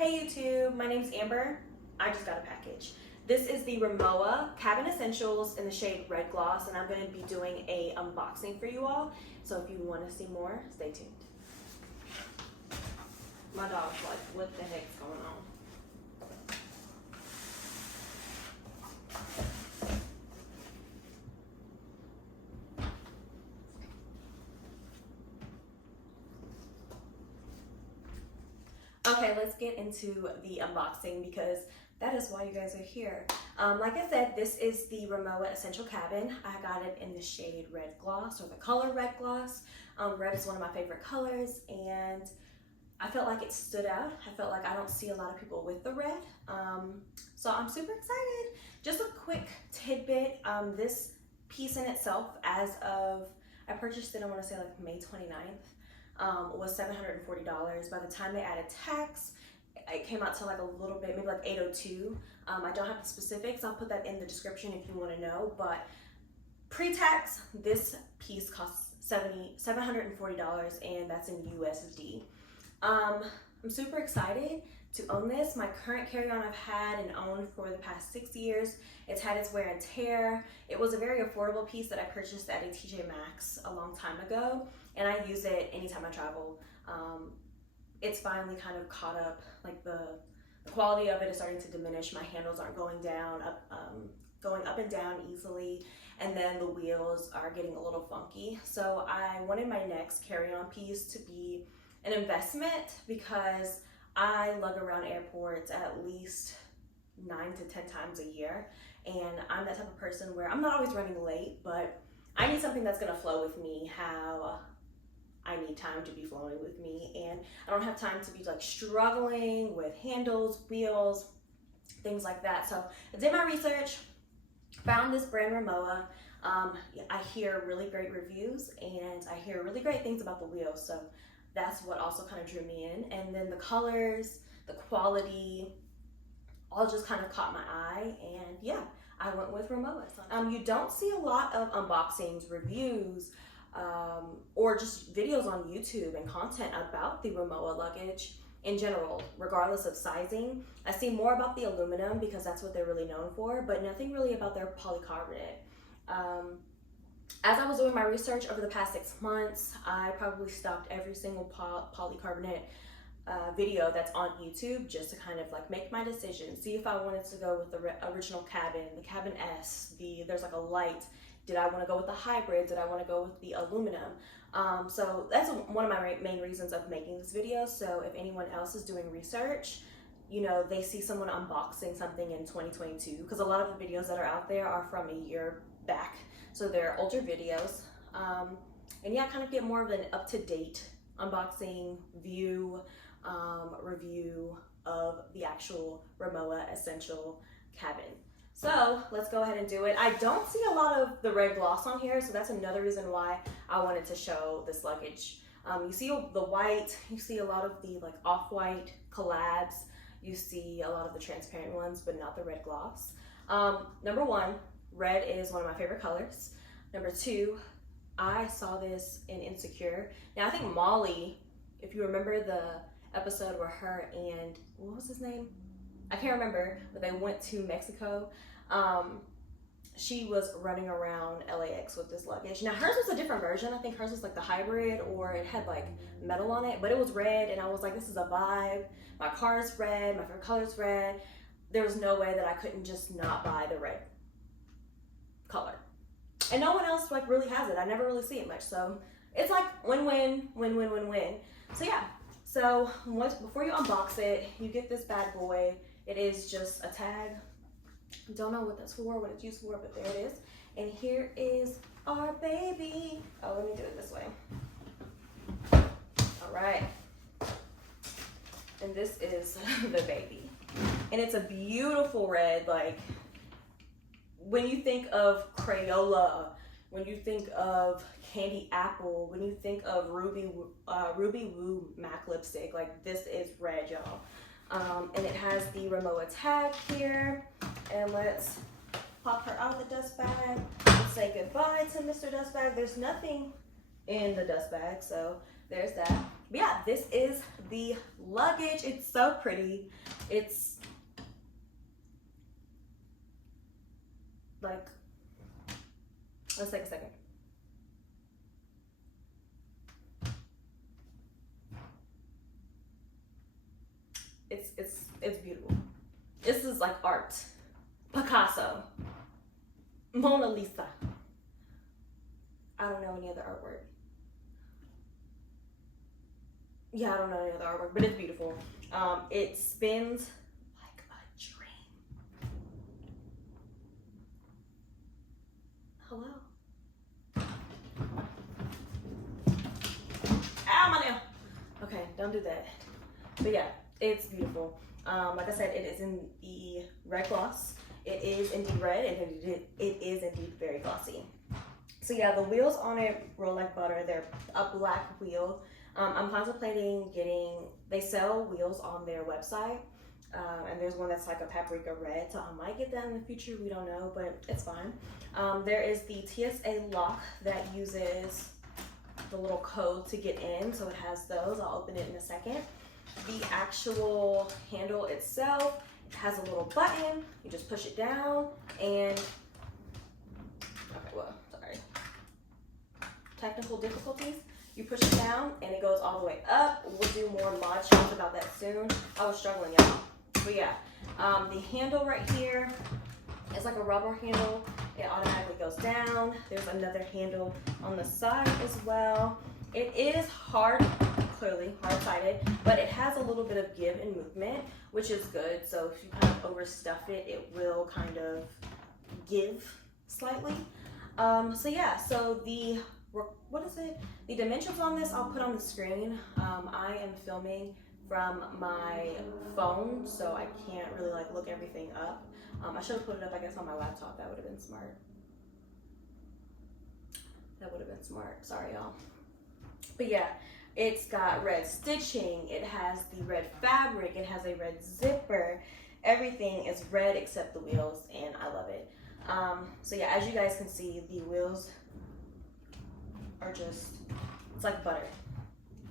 Hey YouTube, my name's Amber. I just got a package. This is the RIMOWA Cabin Essentials in the shade Red Gloss, and I'm going to be doing a unboxing for you all. So if you want to see more, stay tuned. My dog's like, what the heck's going on? Okay, let's get into the unboxing because that is why you guys are here. Like I said, this is the RIMOWA Essential Cabin. I got it in the shade Red Gloss, or the color Red Gloss. Red is one of my favorite colors, and I felt like it stood out. I felt like I don't see a lot of people with the red. So I'm super excited. Just a quick tidbit, this piece in itself, as of, I purchased it, I wanna say like May 29th, was $740. By the time they added tax, it came out to like a little bit, maybe like $802. I don't have the specifics. I'll put that in the description if you want to know. But pre-tax, this piece costs $740, and that's in USD. I'm super excited to own this. My current carry-on I've had and owned for the past 6 years. It's had its wear and tear. It was a very affordable piece that I purchased at a TJ Maxx a long time ago, and I use it anytime I travel. It's finally kind of caught up, like the quality of it is starting to diminish. My handles aren't going up and down easily, and then the wheels are getting a little funky. So I wanted my next carry-on piece to be an investment because I lug around airports at least 9 to 10 times a year, and I'm that type of person where I'm not always running late, but I need something that's gonna flow with me how I need time to be flowing with me, and I don't have time to be like struggling with handles, wheels, things like that. So I did my research, found this brand RIMOWA. I hear really great reviews, and I hear really great things about the wheels, so that's what also kind of drew me in. And then the colors, the quality, all just kind of caught my eye, and yeah, I went with RIMOWA. You don't see a lot of unboxings, reviews, or just videos on YouTube and content about the RIMOWA luggage in general, regardless of sizing. I see more about the aluminum because that's what they're really known for, but nothing really about their polycarbonate. As I was doing my research over the past 6 months, I probably stalked every single polycarbonate video that's on YouTube just to kind of like make my decision, see if I wanted to go with the original cabin, the Cabin S, there's like a light. Did I want to go with the hybrid? Did I want to go with the aluminum? So that's one of my main reasons of making this video. So if anyone else is doing research, you know, they see someone unboxing something in 2022, because a lot of the videos that are out there are from a year back. So they're older videos. And yeah, kind of get more of an up-to-date unboxing, review of the actual RIMOWA Essential Cabin. So let's go ahead and do it. I don't see a lot of the red gloss on here, so that's another reason why I wanted to show this luggage. You see the white, you see a lot of the like off-white collabs, you see a lot of the transparent ones, but not the red gloss. Number one, red is one of my favorite colors. Number two, I saw this in Insecure. Now I think Molly, if you remember the episode where her and, what was his name? I can't remember, but they went to Mexico. She was running around LAX with this luggage. Now hers was a different version. I think hers was like the hybrid, or it had like metal on it, but it was red, and I was like, this is a vibe. My car is red, my favorite color is red. There was no way that I couldn't just not buy the red color. And no one else like really has it. I never really see it much. So it's like win-win, win-win, win-win. So yeah, so before you unbox it, you get this bad boy. It is just a tag. Don't know what that's for, what it's used for, but there it is. And here is our baby. Oh, let me do it this way. All right. And this is the baby. And it's a beautiful red. Like, when you think of Crayola, when you think of Candy Apple, when you think of Ruby Woo MAC lipstick, like this is red, y'all. And it has the RIMOWA tag here. And let's pop her out of the dust bag and say goodbye to Mr. Dust Bag. There's nothing in the dust bag, so there's that. But yeah, this is the luggage. It's so pretty. It's like, let's take a second. It's beautiful. This is like art. Picasso. Mona Lisa. I don't know any other artwork. Yeah, I don't know any other artwork, but it's beautiful. It spins like a dream. Hello. Ow, my nail. Okay, don't do that. But yeah, it's beautiful. Like I said, it is in the red gloss. It is indeed red, and it is indeed very glossy. So yeah, the wheels on it roll like butter. They're a black wheel. I'm contemplating getting, they sell wheels on their website. And there's one that's like a paprika red, so I might get that in the future, we don't know, but it's fine. There is the TSA lock that uses the little code to get in, so it has those. I'll open it in a second. The actual handle itself has a little button. You just push it down and, okay, well, sorry. Technical difficulties. You push it down and it goes all the way up. We'll do more mod shows about that soon. I was struggling, y'all. But yeah, the handle right here is like a rubber handle. It automatically goes down. There's another handle on the side as well. It is hard, clearly hard-sided, but it has a little bit of give and movement, which is good. So if you kind of overstuff it, it will kind of give slightly. So yeah, so the, what is it? The dimensions on this, I'll put on the screen. I am filming from my phone, so I can't really like look everything up. I should have put it up, I guess, on my laptop. That would have been smart. That would have been smart. Sorry, y'all. But yeah, it's got red stitching. It has the red fabric. It has a red zipper. Everything is red except the wheels, and I love it. So yeah, as you guys can see, the wheels are just, it's like butter.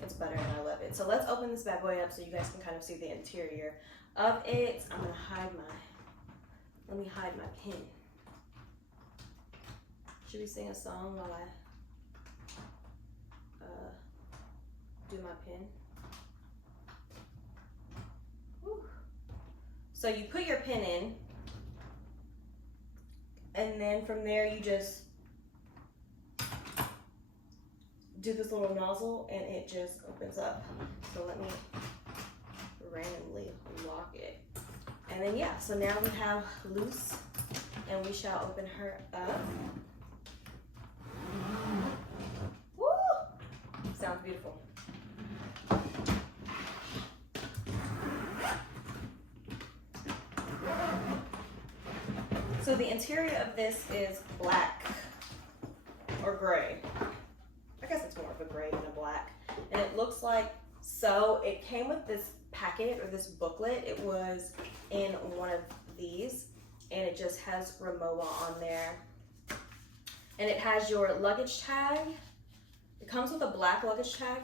It's butter and I love it. So let's open this bad boy up so you guys can kind of see the interior of it. I'm gonna hide let me hide my pin. Should we sing a song while I do my pin? Whew. So you put your pin in, and then from there you just do this little nozzle and it just opens up. So let me randomly lock it. And then yeah, so now we have loose and we shall open her up. Woo! Sounds beautiful. So the interior of this is black or gray. I guess it's more of a gray than a black. And it looks like, so it came with this packet or this booklet. It was in one of these and it just has RIMOWA on there. And it has your luggage tag. It comes with a black luggage tag.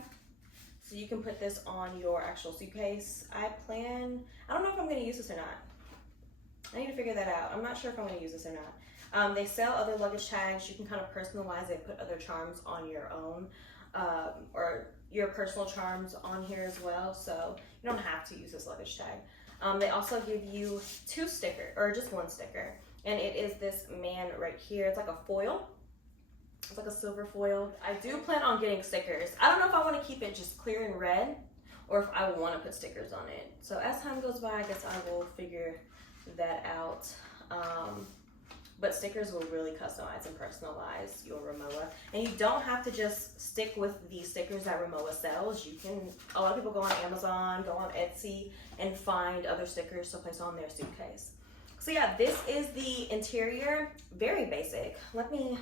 So you can put this on your actual suitcase. I don't know if I'm gonna use this or not. I need to figure that out. I'm not sure if I'm gonna use this or not. They sell other luggage tags. You can kind of personalize it, put other charms on your own, or your personal charms on here as well. So you don't have to use this luggage tag. They also give you 2 stickers, or just 1 sticker. And it is this man right here. It's like a foil. It's like a silver foil. I do plan on getting stickers. I don't know if I want to keep it just clear and red, or if I want to put stickers on it. So as time goes by, I guess I will figure that out. But stickers will really customize and personalize your RIMOWA. And you don't have to just stick with the stickers that RIMOWA sells. You can, a lot of people go on Amazon, go on Etsy, and find other stickers to place on their suitcase. So yeah, this is the interior, very basic. Let me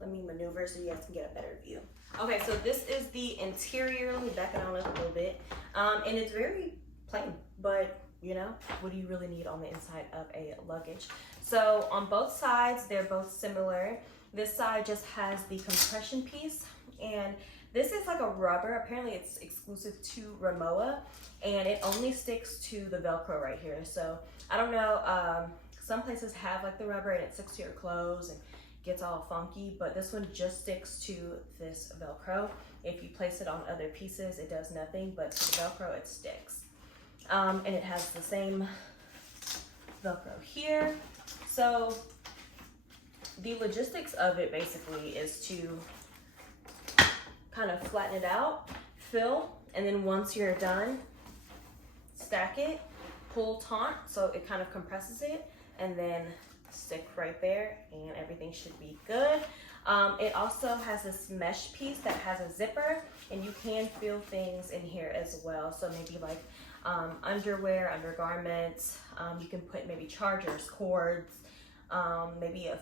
maneuver so you guys can get a better view. Okay, so this is the interior. Let me back it on up a little bit. And it's very plain, but you know, what do you really need on the inside of a luggage? So on both sides, they're both similar. This side just has the compression piece, and This is like a rubber. Apparently it's exclusive to RIMOWA, and it only sticks to the Velcro right here. So I don't know, some places have like the rubber and it sticks to your clothes and gets all funky, but this one just sticks to this Velcro. If you place it on other pieces, it does nothing, but to the Velcro, it sticks. And it has the same Velcro here. So the logistics of it basically is to kind of flatten it out, fill, and then once you're done, stack it, pull taut, so it kind of compresses it, and then stick right there, and everything should be good. It also has this mesh piece that has a zipper, and you can feel things in here as well. So maybe like underwear, undergarments, you can put maybe chargers, cords, maybe a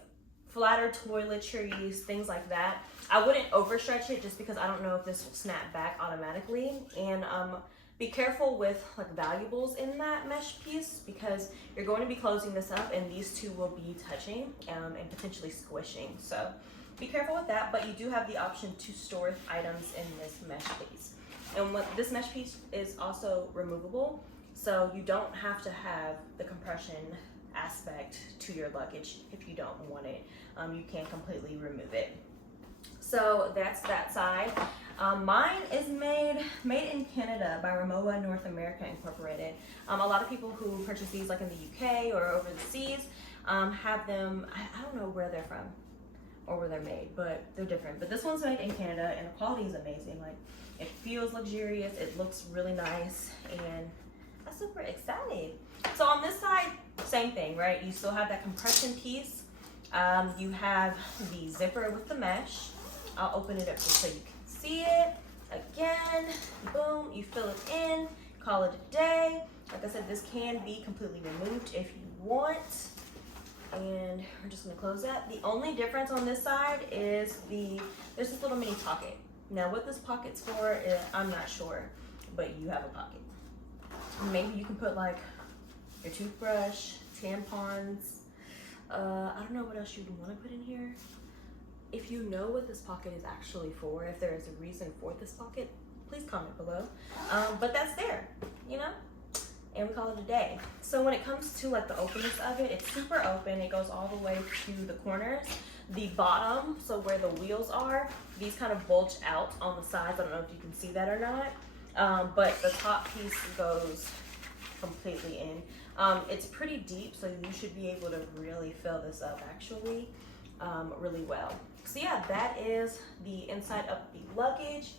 flatter toiletries, things like that. I wouldn't overstretch it just because I don't know if this will snap back automatically. And be careful with like valuables in that mesh piece because you're going to be closing this up and these two will be touching and potentially squishing. So be careful with that, but you do have the option to store items in this mesh piece. And what this mesh piece is also removable, so you don't have to have the compression aspect to your luggage if you don't want it. You can completely remove it. So that's that side. Mine is made in Canada by RIMOWA North America Incorporated. A lot of people who purchase these like in the UK or over the seas have them, I don't know where they're from or where they're made, but they're different. But this one's made in Canada and the quality is amazing. Like it feels luxurious, it looks really nice, and I'm super excited. So on this side, same thing, right? You still have that compression piece. You have the zipper with the mesh. I'll open it up just so you can see it. Again, boom, you fill it in, call it a day. Like I said, this can be completely removed if you want. And we're just gonna close that. The only difference on this side is there's this little mini pocket. Now what this pocket's for, I'm not sure, but you have a pocket. Maybe you can put like your toothbrush, tampons, I don't know what else you'd want to put in here. If you know what this pocket is actually for, if there is a reason for this pocket, please comment below. But that's there, you know? And we call it a day. So when it comes to like the openness of it, it's super open. It goes all the way to the corners. The bottom, so where the wheels are, these kind of bulge out on the sides. I don't know if you can see that or not. But the top piece goes completely in. It's pretty deep, so you should be able to really fill this up actually really well. So yeah, that is the inside of the luggage.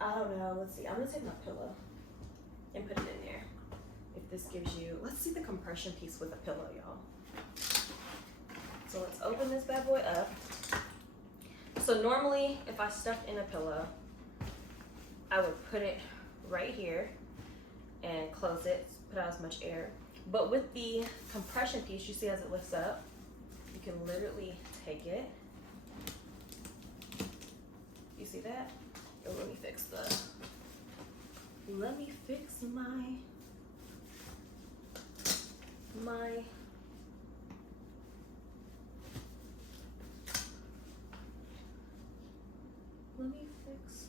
I don't know, let's see, I'm gonna take my pillow and put it in there. If this gives you, let's see the compression piece with a pillow, y'all. So let's open this bad boy up. So normally, if I stuffed in a pillow, I would put it right here and close it, put out as much air. But with the compression piece, you see as it lifts up, you can literally take it. You see that? Oh, let me fix my let me fix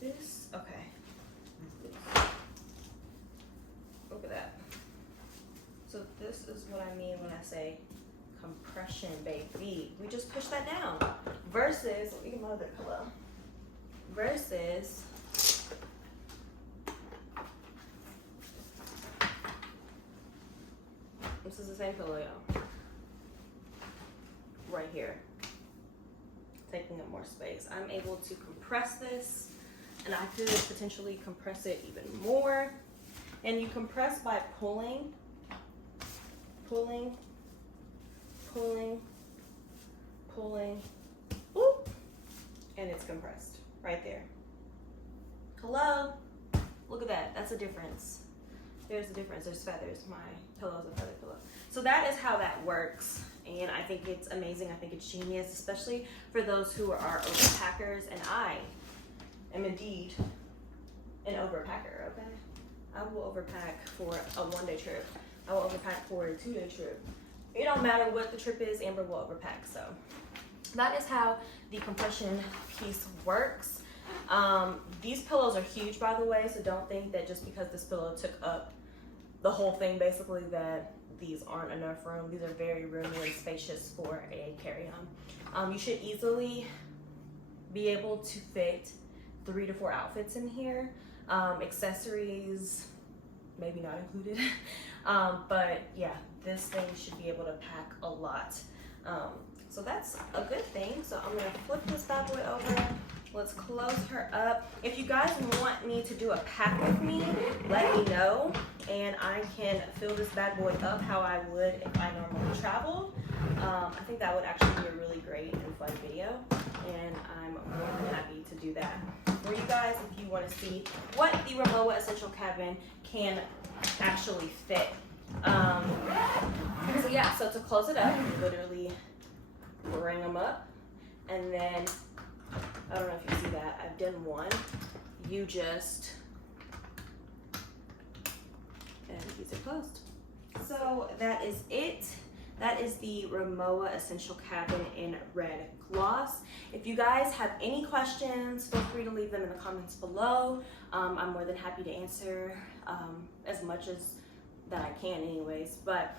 this, okay. Look at that. So this is what I mean when I say compression, baby. We just push that down. Versus, let me get my other pillow. Versus, this is the same pillow, y'all. Right here. Taking up more space. I'm able to compress this, and I could potentially compress it even more. And you compress by pulling, whoop, and it's compressed right there. Hello, look at that, that's a difference. There's a difference, there's feathers. My pillow's a feather pillow. So that is how that works, and I think it's amazing. I think it's genius, especially for those who are overpackers, and I am indeed an overpacker, okay? I will overpack for a one-day trip. I will overpack for a two-day trip. It don't matter what the trip is, Amber will overpack, so that is how the compression piece works. These pillows are huge, by the way, so don't think that just because this pillow took up the whole thing basically that these aren't enough room. These are very roomy and spacious for a carry-on. You should easily be able to fit 3 to 4 outfits in here. Accessories, maybe not included. But yeah, this thing should be able to pack a lot. So that's a good thing. So I'm gonna flip this bad boy over. Let's close her up. If you guys want me to do a pack with me, let me know, and I can fill this bad boy up how I would if I normally traveled. I think that would actually be a really great and fun video, and I'm more than happy to do that for you guys if you want to see what the RIMOWA Essential Cabin can actually fit. So yeah, so to close it up, you literally bring them up, and then I don't know if you see that, I've done one. You just, and these are closed. So that is it. That is the RIMOWA Essential Cabin in red gloss. If you guys have any questions, feel free to leave them in the comments below. I'm more than happy to answer as much as that I can anyways, but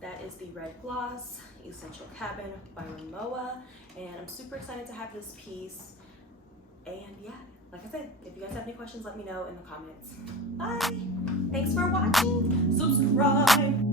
that is the red gloss Essential Cabin by RIMOWA, and I'm super excited to have this piece. And yeah, like I said, if you guys have any questions, let me know in the comments. Bye! Thanks for watching. Subscribe!